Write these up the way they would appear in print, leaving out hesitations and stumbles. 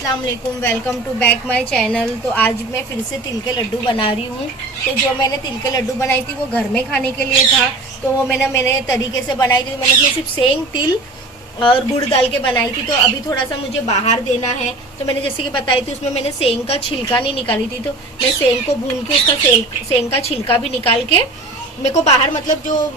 अस्सलाम वालेकुम, welcome to back my channel. तो आज मैं फिर से तिल के लड्डू बना रही हूँ। तो जो मैंने तिल के लड्डू बनाई थी वो घर में खाने के लिए था, तो वो मैंने तरीके से बनाई थी। मैंने उसमें सिर्फ सेंग, तिल और गुड़ डाल के बनाई थी। तो अभी थोड़ा सा मुझे बाहर देना है, तो मैंने जैसे कि बताई थी उसमें मैंने सेंग का छिलका नहीं निकाली थी, तो मैं सेंग को भून के उसका सेंग का छिलका भी निकाल के मेरे को बाहर, मतलब जो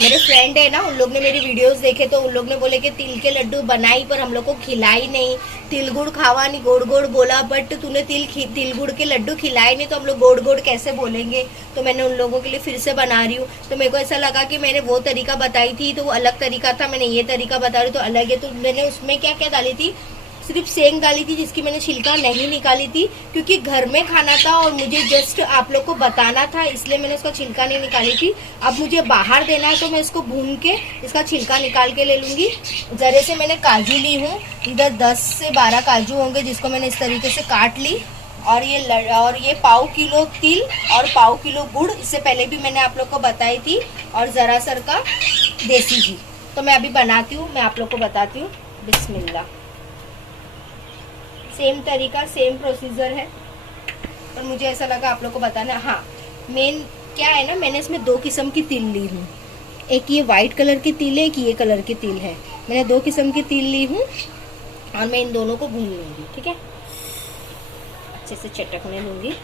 मेरे फ्रेंड है ना, उन लोग ने मेरी वीडियोस देखे तो उन लोग ने बोले कि तिल के लड्डू बनाई पर हम लोग को खिलाई नहीं, तिल गुड़ खावा नहीं, गोड़ गोड़ बोला, बट तूने तिल गुड़ के लड्डू खिलाए नहीं तो हम लोग गोड़ गोड़ कैसे बोलेंगे। तो मैंने उन लोगों के लिए फिर से बना रही हूँ। तो मेरे को ऐसा लगा कि मैंने वो तरीका बताई थी तो वो अलग तरीका था, मैंने ये तरीका बता रही तो अलग है। तो मैंने उसमें क्या क्या डाली थी, सिर्फ सेंग डाली थी जिसकी मैंने छिलका नहीं निकाली थी, क्योंकि घर में खाना था और मुझे जस्ट आप लोग को बताना था, इसलिए मैंने उसका छिलका नहीं निकाली थी। अब मुझे बाहर देना है तो मैं इसको भून के इसका छिलका निकाल के ले लूंगी। जरे से मैंने काजू ली हूँ, इधर 10 से 12 काजू होंगे जिसको मैंने इस तरीके से काट ली। और ये पाव किलो तिल और पाव किलो गुड़, इससे पहले भी मैंने आप लोग को बताई थी, और जरा सर का देसी घी। तो मैं अभी बनाती हूँ, मैं आप लोग को बताती हूँ। बिस्मिल्लाह। सेम तरीका, सेम प्रोसीजर है, पर मुझे ऐसा लगा आप लोग को बताना। हाँ, मेन क्या है ना, मैंने इसमें 2 किस्म की तिल ली हूँ। एक ये वाइट कलर की तिल है, एक ये कलर की तिल है। मैंने 2 किस्म की तिल ली हूँ और मैं इन दोनों को भून लूँगी। ठीक है, अच्छे से चटकने लूँगी।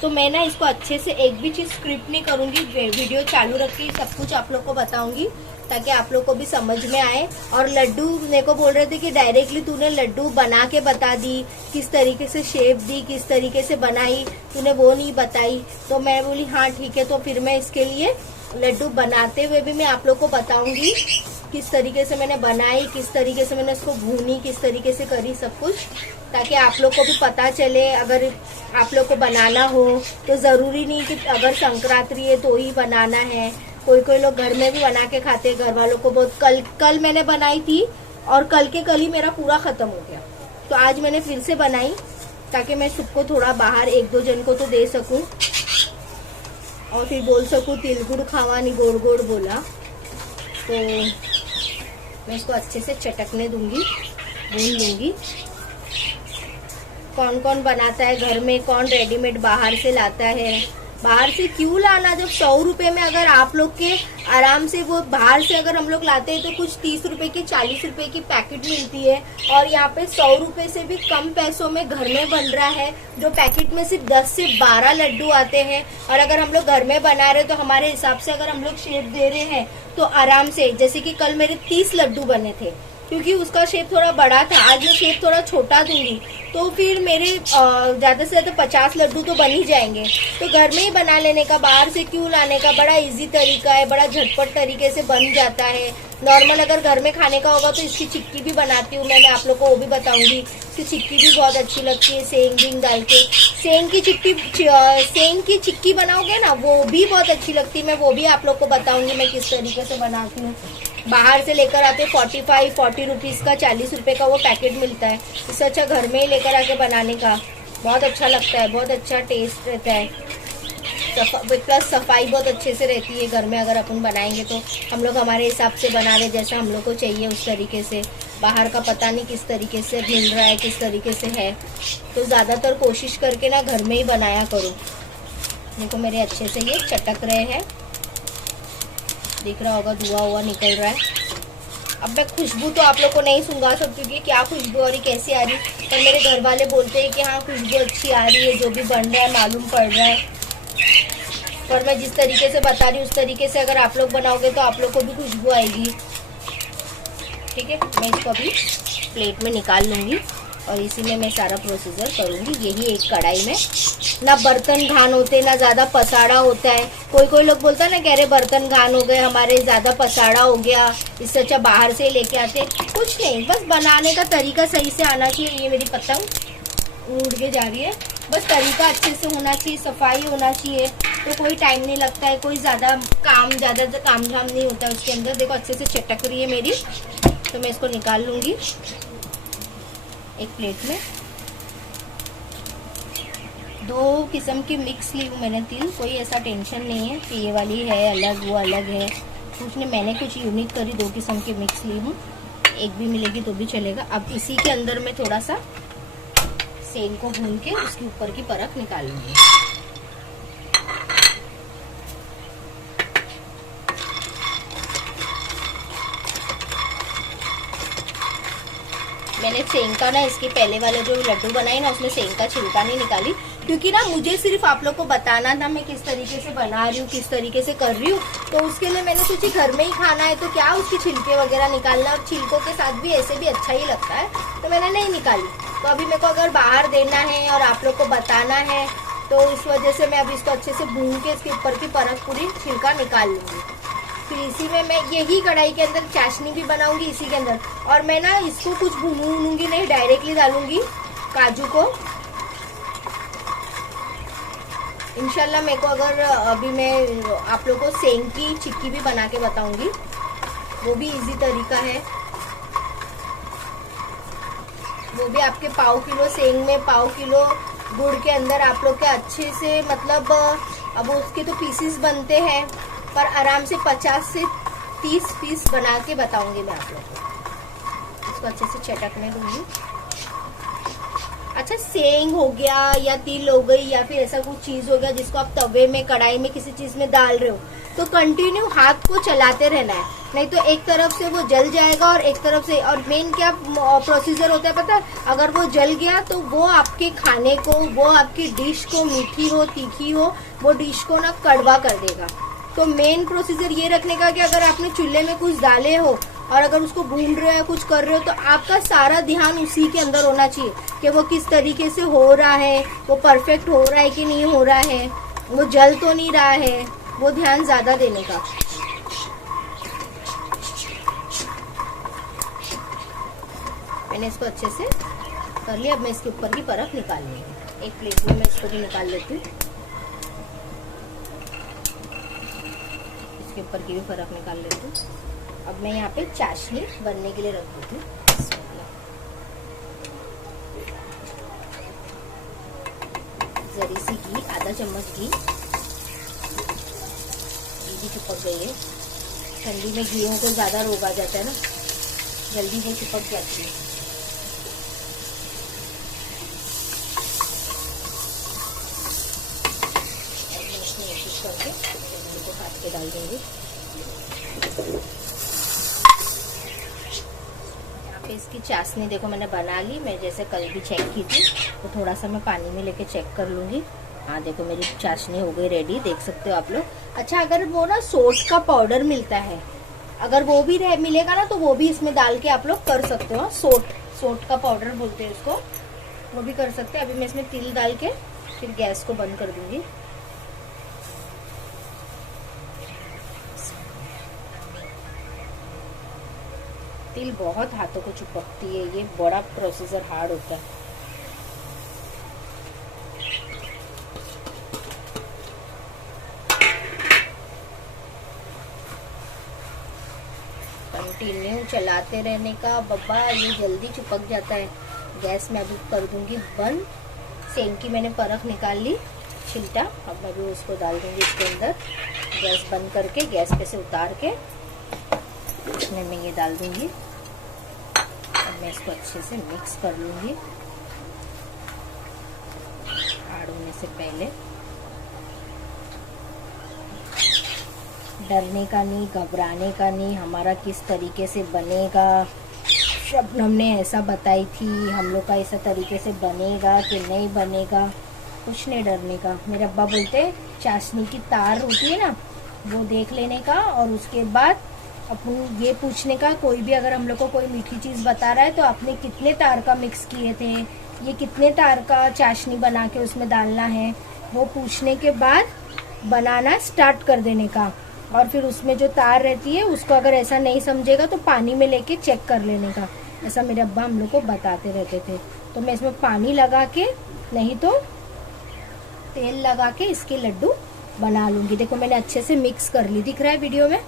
तो मैं ना इसको अच्छे से एक भी चीज़ स्क्रिप्ट नहीं करूँगी, वीडियो चालू रख के सब कुछ आप लोग को बताऊँगी ताकि आप लोग को भी समझ में आए। और लड्डू मेरे को बोल रहे थे कि डायरेक्टली तूने लड्डू बना के बता दी, किस तरीके से शेप दी, किस तरीके से बनाई, तूने वो नहीं बताई। तो मैं बोली हाँ ठीक है, तो फिर मैं इसके लिए लड्डू बनाते हुए भी मैं आप लोग को बताऊंगी किस तरीके से मैंने बनाई, किस तरीके से मैंने उसको भूनी, किस तरीके से करी, सब कुछ, ताकि आप लोग को भी पता चले। अगर आप लोग को बनाना हो तो ज़रूरी नहीं कि अगर संक्रांति है तो ही बनाना है, कोई लोग घर में भी बना के खाते हैं, घर वालों को बहुत। कल मैंने बनाई थी और कल ही मेरा पूरा खत्म हो गया, तो आज मैंने फिर से बनाई ताकि मैं सबको थोड़ा बाहर 1-2 जन को तो दे सकूं और फिर बोल सकूं तिल गुड़ खावा नहीं, गोड़ गोड़ बोला। तो मैं इसको अच्छे से चटकने दूंगी, भून लूंगी। कौन कौन बनाता है घर में, कौन रेडीमेड बाहर से लाता है। बाहर से क्यों लाना, जब 100 रुपए में अगर आप लोग के आराम से वो बाहर से अगर हम लोग लाते हैं तो कुछ 30 रुपए की, 40 रुपए की पैकेट मिलती है, और यहाँ पे 100 रुपए से भी कम पैसों में घर में बन रहा है, जो पैकेट में सिर्फ 10 से 12 लड्डू आते हैं। और अगर हम लोग घर में बना रहे तो हमारे हिसाब से अगर हम लोग शेप दे रहे हैं तो आराम से, जैसे कि कल मेरे 30 लड्डू बने थे क्योंकि उसका शेप थोड़ा बड़ा था, आज मैं शेप थोड़ा छोटा दूंगी तो फिर मेरे ज़्यादा से ज़्यादा 50 लड्डू तो बन ही जाएंगे। तो घर में ही बना लेने का, बाहर से क्यों लाने का, बड़ा इजी तरीका है, बड़ा झटपट तरीके से बन जाता है। नॉर्मल अगर घर में खाने का होगा तो इसकी चिक्की भी बनाती हूँ मैं आप लोग को, वो भी बताऊंगी। इसकी चिक्की भी बहुत अच्छी लगती है, सेंग विंग डाल के। सेंग की चिक्की बनाओगे ना, वो भी बहुत अच्छी लगती है, मैं वो भी आप लोग को बताऊंगी मैं किस तरीके से बनाती हूँ। बाहर से लेकर आते 40 रुपीज़ का, 40 रुपए का वो पैकेट मिलता है। इससे अच्छा घर में ही लेकर आके बनाने का, बहुत अच्छा लगता है, बहुत अच्छा टेस्ट रहता है। प्लस सफाई बहुत अच्छे से रहती है घर में, अगर अपन बनाएंगे तो हम लोग हमारे हिसाब से बना रहे, जैसा हम लोग को चाहिए उस तरीके से। बाहर का पता नहीं किस तरीके से मिल रहा है, किस तरीके से है, तो ज़्यादातर कोशिश करके ना घर में ही बनाया करो। देखो मेरे अच्छे से ये चटक रहे हैं, दिख रहा होगा, धुआं हुआ निकल रहा है। अब मैं खुशबू तो आप लोग को नहीं सुंगा सकती कि क्या खुशबू आ रही, कैसी आ रही, पर मेरे घर वाले बोलते हैं कि हाँ खुशबू अच्छी आ रही है, जो भी बन रहा है मालूम पड़ रहा है। पर मैं जिस तरीके से बता रही हूँ उस तरीके से अगर आप लोग बनाओगे तो आप लोग को भी खुशबू आएगी। ठीक है, मैं इसको अभी प्लेट में निकाल लूँगी और इसी में मैं सारा प्रोसीजर करूँगी। यही एक कढ़ाई में ना बर्तन घान होते, ना ज़्यादा पसाड़ा होता है। कोई लोग बोलता है ना, कह रहे बर्तन घान हो गए हमारे, ज़्यादा पसाड़ा हो गया, इससे अच्छा बाहर से लेके आते। कुछ नहीं, बस बनाने का तरीका सही से आना चाहिए। ये मेरी पतंग उड़ के जा रही है, बस तरीका अच्छे से होना चाहिए, सफाई होना चाहिए, तो कोई टाइम नहीं लगता है, कोई ज़्यादा काम झाम नहीं होता है उसके अंदर। देखो अच्छे से चटक रही है मेरी, तो मैं इसको निकाल लूँगी एक प्लेट में। 2 किस्म की मिक्स ली हूँ मैंने तिल, कोई ऐसा टेंशन नहीं है कि ये वाली है अलग वो अलग है, कुछ नहीं। मैंने कुछ यूनिक करी, 2 किस्म की मिक्स ली हूँ, एक भी मिलेगी तो भी चलेगा। अब इसी के अंदर मैं थोड़ा सा सेंग को भून के उसके ऊपर की परत निकाल लूंगी। मैंने सेंग का ना इसके पहले वाले जो लड्डू बनाए ना उसमें सेंग का छिलका नहीं निकाली, क्योंकि ना मुझे सिर्फ आप लोग को बताना था मैं किस तरीके से बना रही हूँ, किस तरीके से कर रही हूँ। तो उसके लिए मैंने सोची घर में ही खाना है तो क्या उसके छिलके वगैरह निकालना, और छिलकों के साथ भी ऐसे भी अच्छा ही लगता है, तो मैंने नहीं निकाली। तो अभी मेरे को अगर बाहर देना है और आप लोग को बताना है तो इस वजह से मैं अभी इसको अच्छे से भून के इसके ऊपर की परत पूरी छिलका निकाल लूंगी। फिर इसी में मैं यही कढ़ाई के अंदर चाशनी भी बनाऊंगी इसी के अंदर, और मैं ना इसको कुछ भूनूंगी नहीं, डायरेक्टली डालूंगी काजू को। इंशाल्लाह मेरे को अगर अभी मैं आप लोग को सेंग की चिक्की भी बना के बताऊंगी, वो भी इजी तरीका है। वो भी आपके पाव किलो सेंग में पाव किलो गुड़ के अंदर आप लोग के अच्छे से मतलब अब उसके तो पीसेस बनते हैं, पर आराम से 50 से 30 पीस बना के बताऊंगी मैं आप लोग को। इसको अच्छे से चटकने दूंगी। अच्छा, सेंग हो गया या तिल हो गई या फिर ऐसा कुछ चीज हो गया जिसको आप तवे में कढ़ाई में किसी चीज में डाल रहे हो, तो कंटिन्यू हाथ को चलाते रहना है, नहीं तो एक तरफ से वो जल जाएगा और एक तरफ से। और मेन क्या प्रोसीजर होता है पता है, अगर वो जल गया तो वो आपके खाने को, वो आपकी डिश को, मीठी हो तीखी हो, वो डिश को ना कड़वा कर देगा। तो मेन प्रोसीजर ये रखने का कि अगर आपने चूल्हे में कुछ डाले हो और अगर उसको भून रहे हो या कुछ कर रहे हो तो आपका सारा ध्यान उसी के अंदर होना चाहिए कि वो किस तरीके से हो रहा है, वो परफेक्ट हो रहा है कि नहीं हो रहा है, वो जल तो नहीं रहा है, वो ध्यान ज्यादा देने का। मैंने इसको अच्छे से कर लिया। अब मैं इसके ऊपर की परत निकाल लूंगी। एक प्लेट में मैं इसको भी निकाल लेती हूँ, इसके ऊपर की भी परत निकाल लेती हूँ। अब मैं यहाँ पे चाशनी बनने के लिए रख देती हूँ। जरी सी घी, आधा चम्मच घी। घी भी चिपक गई है। ठंडी में घी को ज्यादा रोग आ जाता है ना, जल्दी वो चिपक जाती है। और मैं इसमें कोशिश करके को काट के डाल दूंगी। इसकी चाशनी देखो मैंने बना ली। मैं जैसे कल भी चेक की थी तो थोड़ा सा मैं पानी में लेके चेक कर लूंगी। हाँ देखो मेरी चाशनी हो गई रेडी, देख सकते हो आप लोग। अच्छा, अगर वो ना सोट का पाउडर मिलता है, अगर वो भी मिलेगा ना तो वो भी इसमें डाल के आप लोग कर सकते हो। सोट का पाउडर बोलते हैं उसको, वो भी कर सकते हैं। अभी मैं इसमें तिल डाल के फिर गैस को बंद कर दूंगी। तिल बहुत हाथों को चिपकती है, ये बड़ा प्रोसीजर हार्ड होता है। कंटिन्यू चलाते रहने का बब्बा, ये जल्दी चिपक जाता है। गैस में अभी कर दूंगी बंद। सेंग की मैंने परत निकाल ली, छिलटा। अब मैं भी उसको डाल दूंगी इसके अंदर। गैस बंद करके गैस पे से उतार के इसमें मैं ये डाल दूंगी। अब मैं इसको अच्छे से मिक्स कर लूंगी हार्ड होने से पहले। डरने का नहीं, घबराने का नहीं, हमारा किस तरीके से बनेगा। शबनम ने ऐसा बताई थी, हम लोग का ऐसा तरीके से बनेगा कि नहीं बनेगा, कुछ नहीं डरने का। मेरे अब्बा बोलते चाशनी की तार होती है ना, वो देख लेने का और उसके बाद अपन ये पूछने का, कोई भी अगर हम लोग को कोई मीठी चीज़ बता रहा है तो आपने कितने तार का मिक्स किए थे, ये कितने तार का चाशनी बना के उसमें डालना है, वो पूछने के बाद बनाना स्टार्ट कर देने का। और फिर उसमें जो तार रहती है उसको अगर ऐसा नहीं समझेगा तो पानी में लेके चेक कर लेने का। ऐसा मेरे अब्बा हम लोग को बताते रहते थे। तो मैं इसमें पानी लगा के, नहीं तो तेल लगा के इसके लड्डू बना लूँगी। देखो मैंने अच्छे से मिक्स कर ली, दिख रहा है वीडियो में,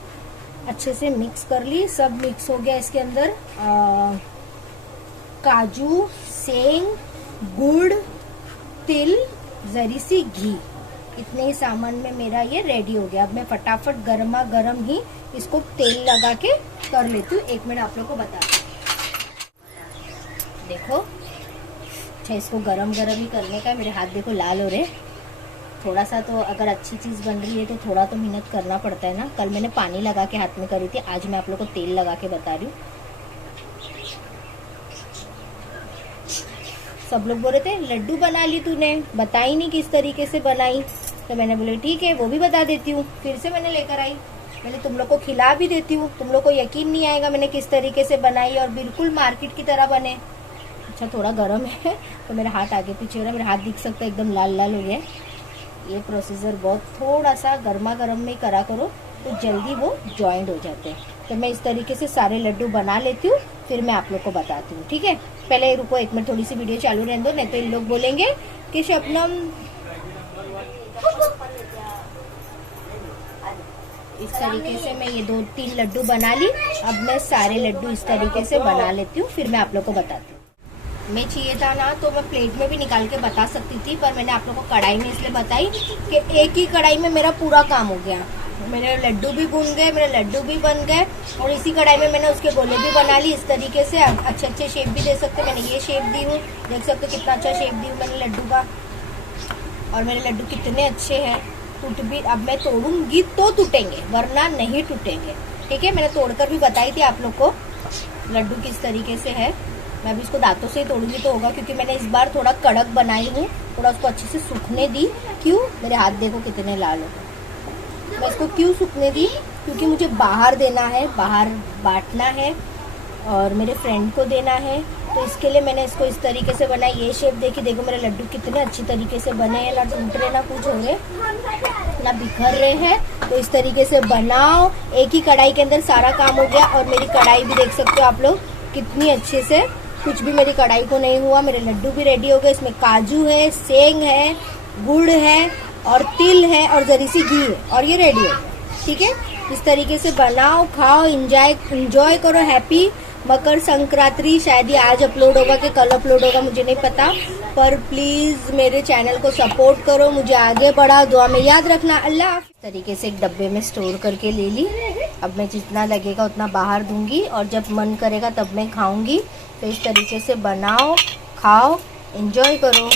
अच्छे से मिक्स कर ली। सब मिक्स हो गया। इसके अंदर काजू, सेंग, गुड़, तिल, जरी सी घी, इतने ही सामान में मेरा ये रेडी हो गया। अब मैं फटाफट गर्मा गर्म ही इसको तेल लगा के कर लेती हूँ। 1 मिनट आप लोग को बता। देखो अच्छा, इसको गरम गरम ही करने का है। मेरे हाथ देखो लाल हो रहे। थोड़ा सा तो अगर अच्छी चीज़ बन रही है तो थोड़ा तो मेहनत करना पड़ता है ना। कल मैंने पानी लगा के हाथ में करी थी, आज मैं आप लोग को तेल लगा के बता रही हूँ। सब लोग बोल रहे थे लड्डू बना ली तूने, बताई नहीं किस तरीके से बनाई। तो मैंने बोले ठीक है, वो भी बता देती हूँ। फिर से मैंने लेकर आई, मैंने तुम लोग को खिला भी देती हूँ। तुम लोग को यकीन नहीं आएगा मैंने किस तरीके से बनाई और बिल्कुल मार्केट की तरह बने। अच्छा, थोड़ा गर्म है तो मेरा हाथ आगे पीछे हो रहा है। मेरा हाथ दिख सकता है एकदम लाल लाल हो गया। ये प्रोसीजर बहुत थोड़ा सा गर्मा गर्म में करा करो तो जल्दी वो जॉइंट हो जाते हैं। तो मैं इस तरीके से सारे लड्डू बना लेती हूँ, फिर मैं आप लोग को बताती हूँ, ठीक है। पहले रुको, एक मिनट थोड़ी सी वीडियो चालू रहने दो, नहीं तो इन लोग बोलेंगे कि शबनम। इस तरीके से मैं ये 2-3 लड्डू बना ली। अब मैं सारे लड्डू इस तरीके से बना लेती हूँ, फिर मैं आप लोग को बताती हूँ। मैं चाहिए था ना तो मैं प्लेट में भी निकाल के बता सकती थी, पर मैंने आप लोग को कढ़ाई में इसलिए बताई कि एक ही कढ़ाई में मेरा पूरा काम हो गया। मेरे लड्डू भी भून गए, मेरे लड्डू भी बन गए और इसी कढ़ाई में मैंने उसके गोले भी बना ली। इस तरीके से अच्छे अच्छे शेप भी दे सकते। मैंने ये शेप दी हूँ, देख सकते कितना अच्छा शेप दी हूँ मैंने लड्डू का। और मेरे लड्डू कितने अच्छे हैं। टूट भी, अब मैं तोड़ूंगी तो टूटेंगे वरना नहीं टूटेंगे, ठीक है। मैंने तोड़कर भी बताई थी आप लोग को लड्डू किस तरीके से है। मैं अभी इसको दांतों से ही तोड़ूंगी तो होगा, क्योंकि मैंने इस बार थोड़ा कड़क बनाई हूँ, थोड़ा उसको अच्छे से सूखने दी। क्यों? मेरे हाथ देखो कितने लाल हो गए। मैं इसको क्यों सूखने दी? क्योंकि मुझे बाहर देना है, बाहर बांटना है और मेरे फ्रेंड को देना है। तो इसके लिए मैंने इसको इस तरीके से बनाई। ये शेप देखी, देखो मेरे लड्डू कितने अच्छी तरीके से बने हैं, ना टूट रहे ना कुछ हो रहे ना बिखर रहे हैं। तो इस तरीके से बनाओ। एक ही कढ़ाई के अंदर सारा काम हो गया। और मेरी कढ़ाई भी देख सकते हो आप लोग कितनी अच्छे से, कुछ भी मेरी कढ़ाई को नहीं हुआ। मेरे लड्डू भी रेडी हो गए। इसमें काजू है, सेंग है, गुड़ है और तिल है और जरी सी घी है और ये रेडी हो गया, ठीक है। इस तरीके से बनाओ, खाओ, एंजॉय करो। हैप्पी मकर संक्रांति। शायद ये आज अपलोड होगा कि कल अपलोड होगा, मुझे नहीं पता, पर प्लीज मेरे चैनल को सपोर्ट करो, मुझे आगे बढ़ा, दुआ में याद रखना। अल्लाह। इस तरीके से एक डब्बे में स्टोर करके ले ली। अब मैं जितना लगेगा उतना बाहर दूंगी और जब मन करेगा तब मैं खाऊंगी। तो इस तरीके से बनाओ, खाओ, एंजॉय करो।